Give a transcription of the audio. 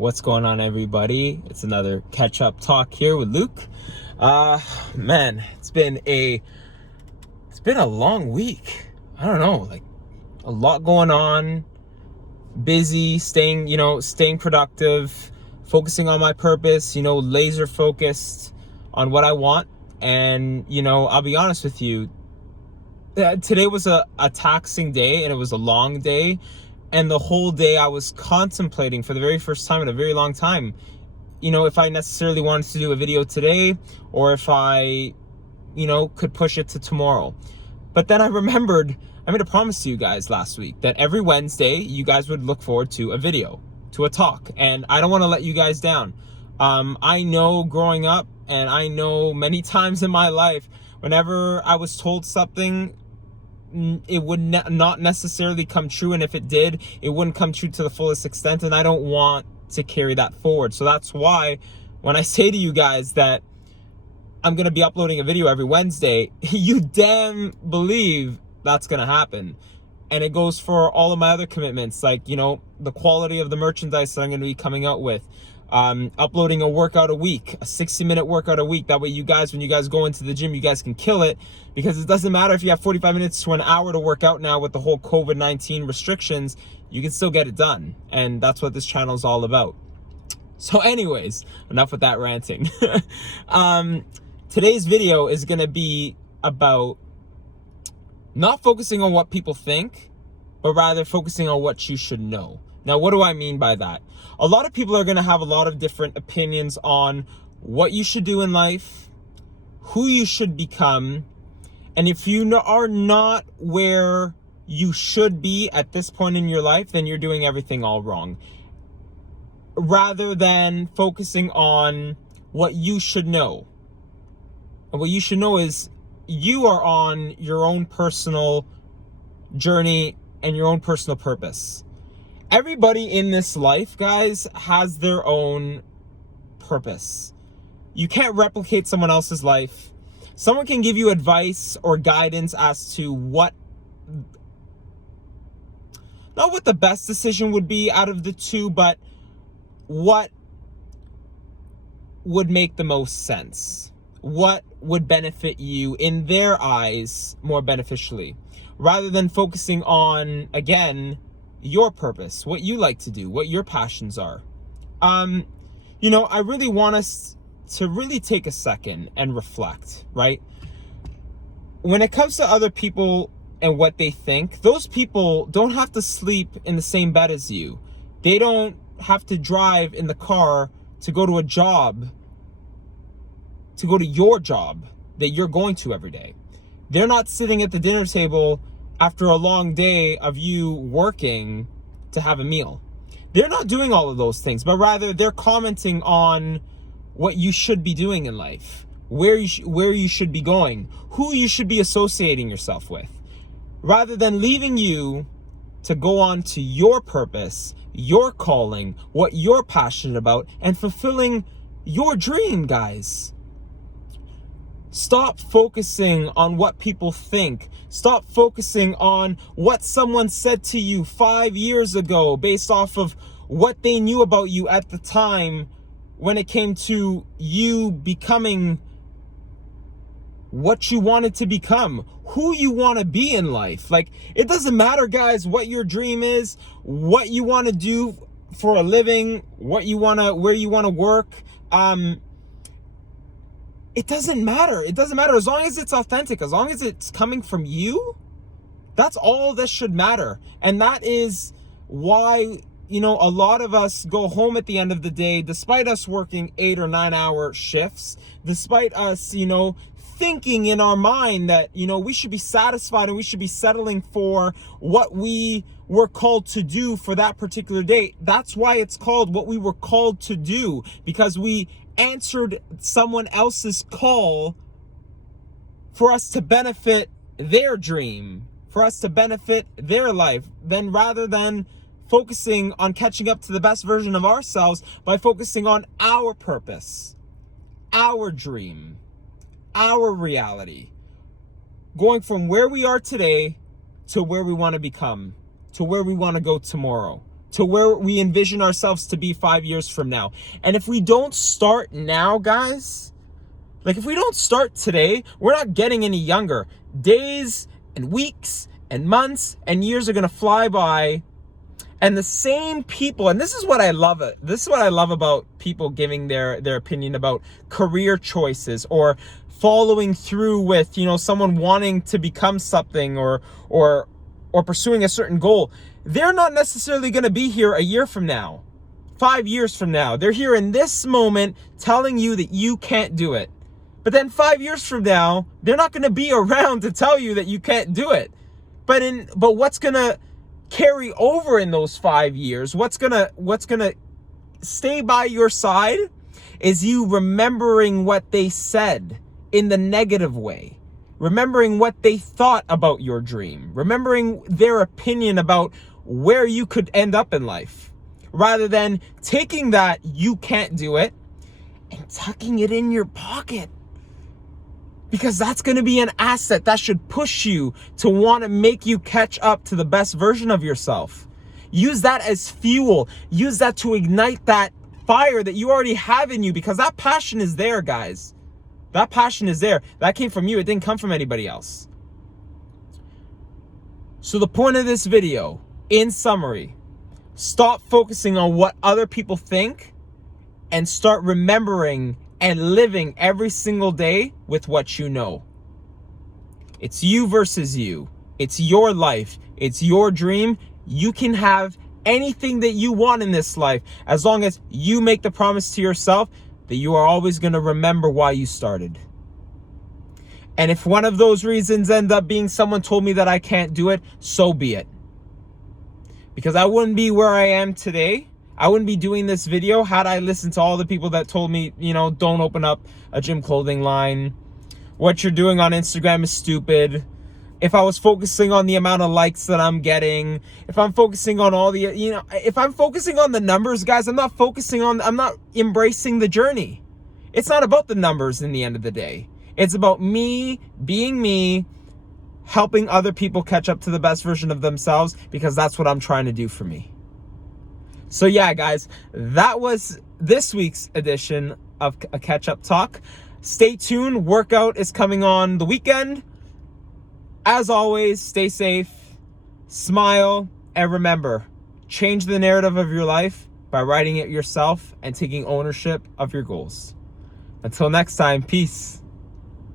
What's going on, everybody? It's another catch-up talk here with Luke. Man, it's been a long week. I don't know, like a lot going on. Busy, staying productive, focusing on my purpose, laser focused on what I want. And, I'll be honest with you, today was a taxing day, and it was a long day. And the whole day I was contemplating for the very first time in a very long time, if I necessarily wanted to do a video today, or if I, could push it to tomorrow. But then I remembered, I made a promise to you guys last week that every Wednesday you guys would look forward to a video, to a talk. And I don't want to let you guys down. I know growing up, and I know many times in my life, whenever I was told something, it would not necessarily come true, and if it did, it wouldn't come true to the fullest extent, and I don't want to carry that forward. So that's why when I say to you guys that I'm going to be uploading a video every Wednesday, you damn believe that's going to happen. And it goes for all of my other commitments, like, the quality of the merchandise that I'm going to be coming out with. Uploading a workout a week, a 60-minute workout a week. That way you guys, when you guys go into the gym, you guys can kill it, because it doesn't matter if you have 45 minutes to an hour to work out now with the whole COVID-19 restrictions, you can still get it done. And that's what this channel is all about. So anyways, enough with that ranting. Today's video is going to be about not focusing on what people think, but rather focusing on what you should know. Now, what do I mean by that? A lot of people are going to have a lot of different opinions on what you should do in life, who you should become, and if you are not where you should be at this point in your life, then you're doing everything all wrong. Rather than focusing on what you should know. And what you should know is you are on your own personal journey and your own personal purpose. Everybody in this life, guys, has their own purpose. You can't replicate someone else's life. Someone can give you advice or guidance as to not what the best decision would be out of the two, but what would make the most sense. What would benefit you in their eyes more beneficially, rather than focusing on, again, your purpose, what you like to do, what your passions are. I really want us to really take a second and reflect, right? When it comes to other people and what they think, those people don't have to sleep in the same bed as you. They don't have to drive in the car to go to a job, to go to your job that you're going to every day. They're not sitting at the dinner table after a long day of you working to have a meal. They're not doing all of those things, but rather they're commenting on what you should be doing in life, where you should be going, who you should be associating yourself with, rather than leaving you to go on to your purpose, your calling, what you're passionate about, and fulfilling your dream, guys. Stop focusing on what people think. Stop focusing on what someone said to you 5 years ago based off of what they knew about you at the time when it came to you becoming what you wanted to become, who you want to be in life. Like, it doesn't matter, guys, what your dream is, what you want to do for a living, where you want to work. It doesn't matter. It doesn't matter. As long as it's authentic, as long as it's coming from you, that's all that should matter. And that is why, a lot of us go home at the end of the day, despite us working 8 or 9 hour shifts, despite us, thinking in our mind that, we should be satisfied and we should be settling for what we were called to do for that particular day. That's why it's called what we were called to do, because we answered someone else's call for us to benefit their dream, for us to benefit their life, then rather than focusing on catching up to the best version of ourselves by focusing on our purpose, our dream, our reality, going from where we are today to where we want to become, to where we want to go tomorrow, to where we envision ourselves to be 5 years from now. And if we don't start now, guys, like if we don't start today, we're not getting any younger. Days and weeks and months and years are going to fly by. And the same people, and this is what I love. This is what I love about people giving their opinion about career choices or following through with, someone wanting to become something or pursuing a certain goal. They're not necessarily going to be here a year from now, 5 years from now. They're here in this moment telling you that you can't do it. But then 5 years from now, they're not going to be around to tell you that you can't do it. But what's going to carry over in those 5 years, what's gonna stay by your side is you remembering what they said in the negative way, remembering what they thought about your dream, remembering their opinion about where you could end up in life, rather than taking that you can't do it and tucking it in your pocket. Because that's going to be an asset that should push you to want to make you catch up to the best version of yourself. Use that as fuel. Use that to ignite that fire that you already have in you, because that passion is there, guys. That passion is there. That came from you. It didn't come from anybody else. So the point of this video, in summary, stop focusing on what other people think and start remembering and living every single day with what you know. It's you versus you. It's your life. It's your dream. You can have anything that you want in this life as long as you make the promise to yourself that you are always going to remember why you started. And if one of those reasons end up being someone told me that I can't do it, so be it. Because I wouldn't be where I am today. I wouldn't be doing this video had I listened to all the people that told me, don't open up a gym clothing line. What you're doing on Instagram is stupid. If I was focusing on the amount of likes that I'm getting, if I'm focusing on all the, if I'm focusing on the numbers, guys, I'm not embracing the journey. It's not about the numbers in the end of the day. It's about me being me, helping other people catch up to the best version of themselves, because that's what I'm trying to do for me. So yeah, guys, that was this week's edition of a Catch-Up Talk. Stay tuned. Workout is coming on the weekend. As always, stay safe, smile, and remember, change the narrative of your life by writing it yourself and taking ownership of your goals. Until next time, peace.